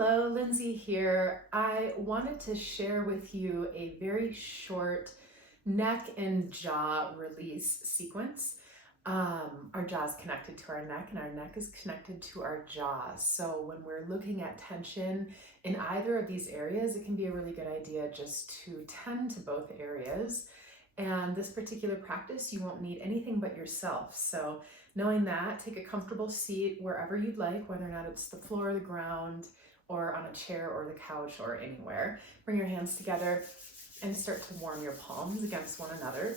Hello, Lindsay here. I wanted to share with you a very short neck and jaw release sequence. Our jaw is connected to our neck and our neck is connected to our jaw. So when we're looking at tension in either of these areas, it can be a really good idea just to tend to both areas. And this particular practice, you won't need anything but yourself. So knowing that, take a comfortable seat wherever you'd like, whether or not it's the floor or the ground, or on a chair or the couch or anywhere. Bring your hands together and start to warm your palms against one another.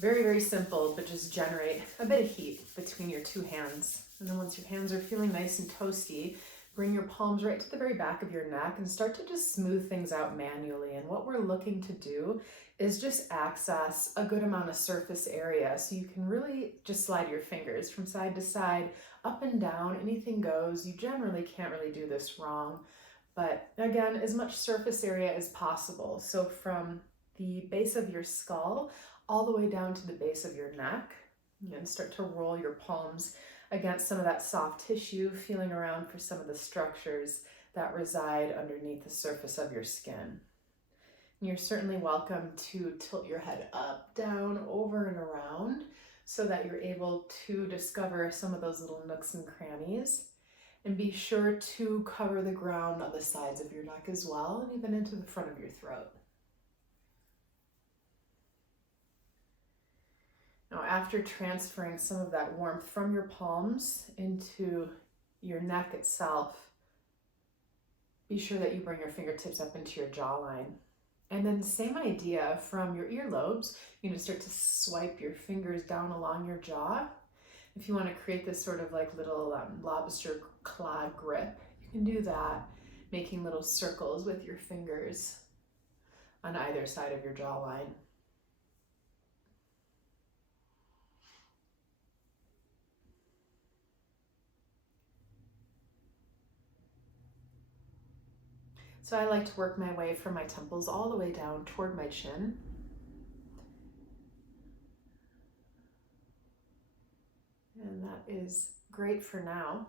Very, very simple, but just generate a bit of heat between your two hands. And then once your hands are feeling nice and toasty, bring your palms right to the very back of your neck and start to just smooth things out manually. And what we're looking to do is just access a good amount of surface area. So you can really just slide your fingers from side to side, up and down, anything goes. You generally can't really do this wrong. But again, as much surface area as possible. So from the base of your skull all the way down to the base of your neck, and start to roll your palms against some of that soft tissue, feeling around for some of the structures that reside underneath the surface of your skin. And you're certainly welcome to tilt your head up, down, over, and around so that you're able to discover some of those little nooks and crannies. And be sure to cover the ground on the sides of your neck as well, and even into the front of your throat. Now, after transferring some of that warmth from your palms into your neck itself, be sure that you bring your fingertips up into your jawline. And then same idea from your earlobes, you're gonna start to swipe your fingers down along your jaw. If you wanna create this sort of like little lobster claw grip, you can do that, making little circles with your fingers on either side of your jawline. So I like to work my way from my temples all the way down toward my chin. And that is great for now.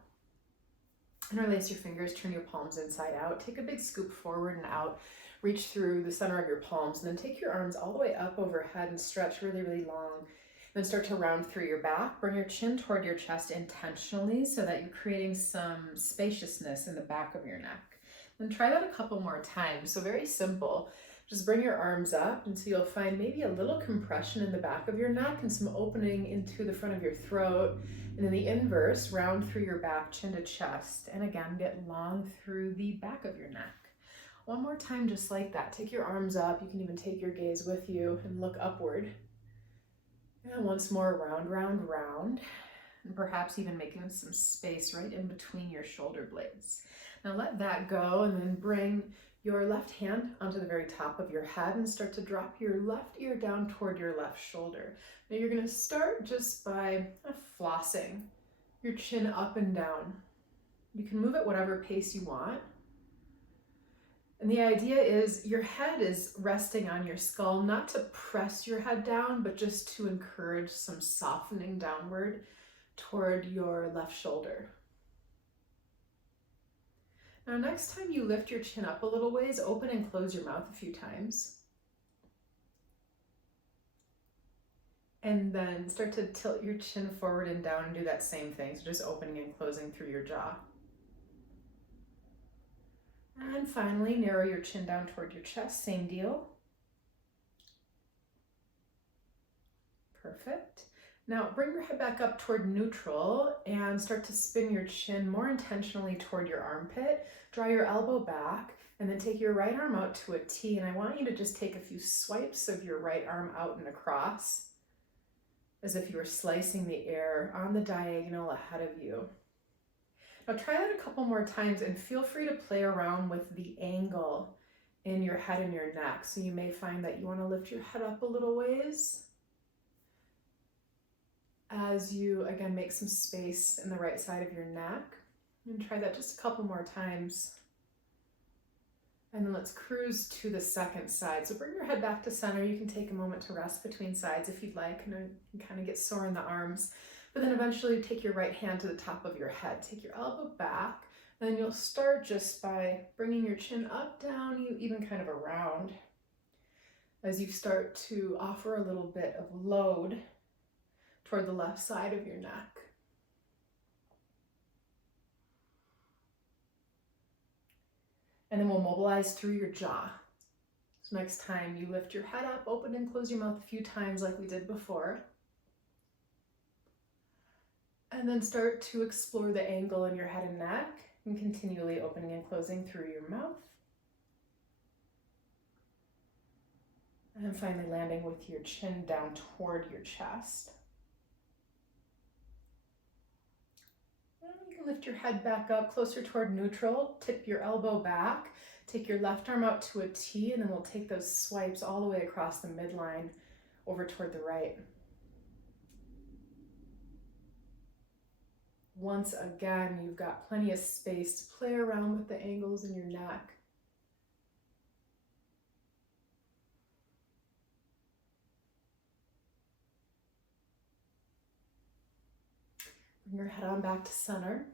Interlace your fingers, turn your palms inside out. Take a big scoop forward and out. Reach through the center of your palms, and then take your arms all the way up overhead and stretch really, really long. Then start to round through your back. Bring your chin toward your chest intentionally so that you're creating some spaciousness in the back of your neck. And try that a couple more times. So very simple. Just bring your arms up until you'll find maybe a little compression in the back of your neck and some opening into the front of your throat. And then the inverse, round through your back, chin to chest. And again, get long through the back of your neck. One more time, just like that. Take your arms up. You can even take your gaze with you and look upward. And once more, round, round, round. And perhaps even making some space right in between your shoulder blades. Now let that go, and then bring your left hand onto the very top of your head and start to drop your left ear down toward your left shoulder. Now you're going to start just by flossing your chin up and down. You can move at whatever pace you want. And the idea is your head is resting on your skull, not to press your head down, but just to encourage some softening downward toward your left shoulder. Now, next time you lift your chin up a little ways, open and close your mouth a few times. And then start to tilt your chin forward and down and do that same thing. So just opening and closing through your jaw. And finally, narrow your chin down toward your chest, same deal. Perfect. Now bring your head back up toward neutral and start to spin your chin more intentionally toward your armpit. Draw your elbow back and then take your right arm out to a T. And I want you to just take a few swipes of your right arm out and across as if you were slicing the air on the diagonal ahead of you. Now try that a couple more times and feel free to play around with the angle in your head and your neck. So you may find that you want to lift your head up a little ways as you, again, make some space in the right side of your neck. And try that just a couple more times. And then let's cruise to the second side. So bring your head back to center. You can take a moment to rest between sides if you'd like, and you kind of get sore in the arms. But then eventually take your right hand to the top of your head. Take your elbow back, And you'll start just by bringing your chin up, down, even kind of around, as you start to offer a little bit of load toward the left side of your neck. And then we'll mobilize through your jaw. So next time you lift your head up, open and close your mouth a few times like we did before. And then start to explore the angle in your head and neck, and continually opening and closing through your mouth. And finally landing with your chin down toward your chest. And you can lift your head back up closer toward neutral, tip your elbow back, take your left arm out to a T, and then we'll take those swipes all the way across the midline over toward the right. Once again, you've got plenty of space to play around with the angles in your neck. Bring your head on back to center.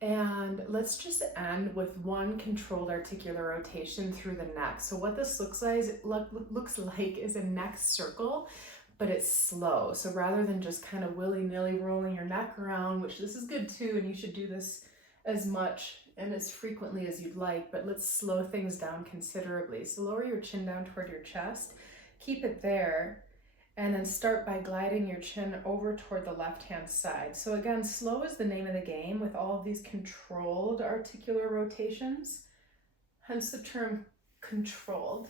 And let's just end with one controlled articular rotation through the neck. So what this looks like is a neck circle, but it's slow. So rather than just kind of willy-nilly rolling your neck around, which this is good too, and you should do this as much and as frequently as you'd like, but let's slow things down considerably. So lower your chin down toward your chest, keep it there, and then start by gliding your chin over toward the left-hand side. So again, slow is the name of the game with all of these controlled articular rotations, hence the term controlled.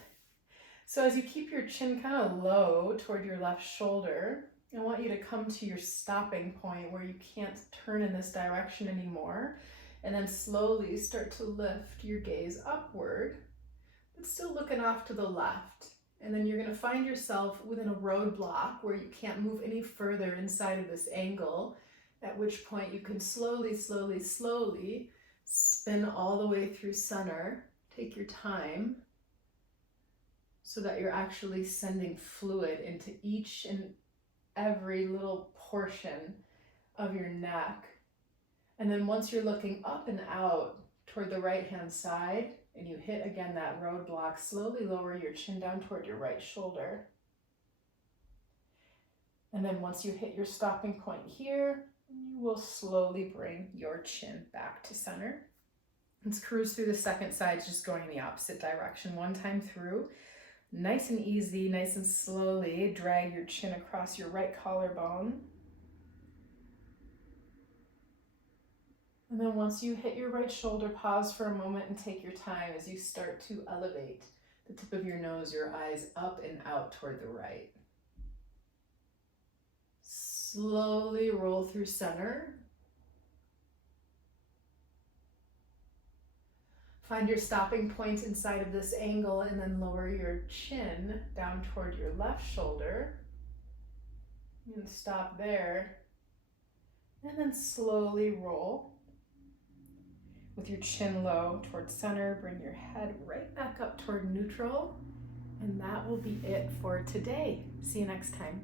So as you keep your chin kind of low toward your left shoulder, I want you to come to your stopping point where you can't turn in this direction anymore, and then slowly start to lift your gaze upward, but still looking off to the left. And then you're going to find yourself within a roadblock where you can't move any further inside of this angle, at which point you can slowly spin all the way through center. Take your time so that you're actually sending fluid into each and every little portion of your neck. And then once you're looking up and out toward the right-hand side, and you hit again that roadblock, slowly lower your chin down toward your right shoulder. And then once you hit your stopping point here, you will slowly bring your chin back to center. Let's cruise through the second side, just going in the opposite direction. One time through, nice and easy, nice and slowly, drag your chin across your right collarbone. And then once you hit your right shoulder, pause for a moment and take your time as you start to elevate the tip of your nose, your eyes up and out toward the right. Slowly roll through center. Find your stopping point inside of this angle and then lower your chin down toward your left shoulder. And stop there. And then slowly roll. With your chin low towards center, bring your head right back up toward neutral. And that will be it for today. See you next time.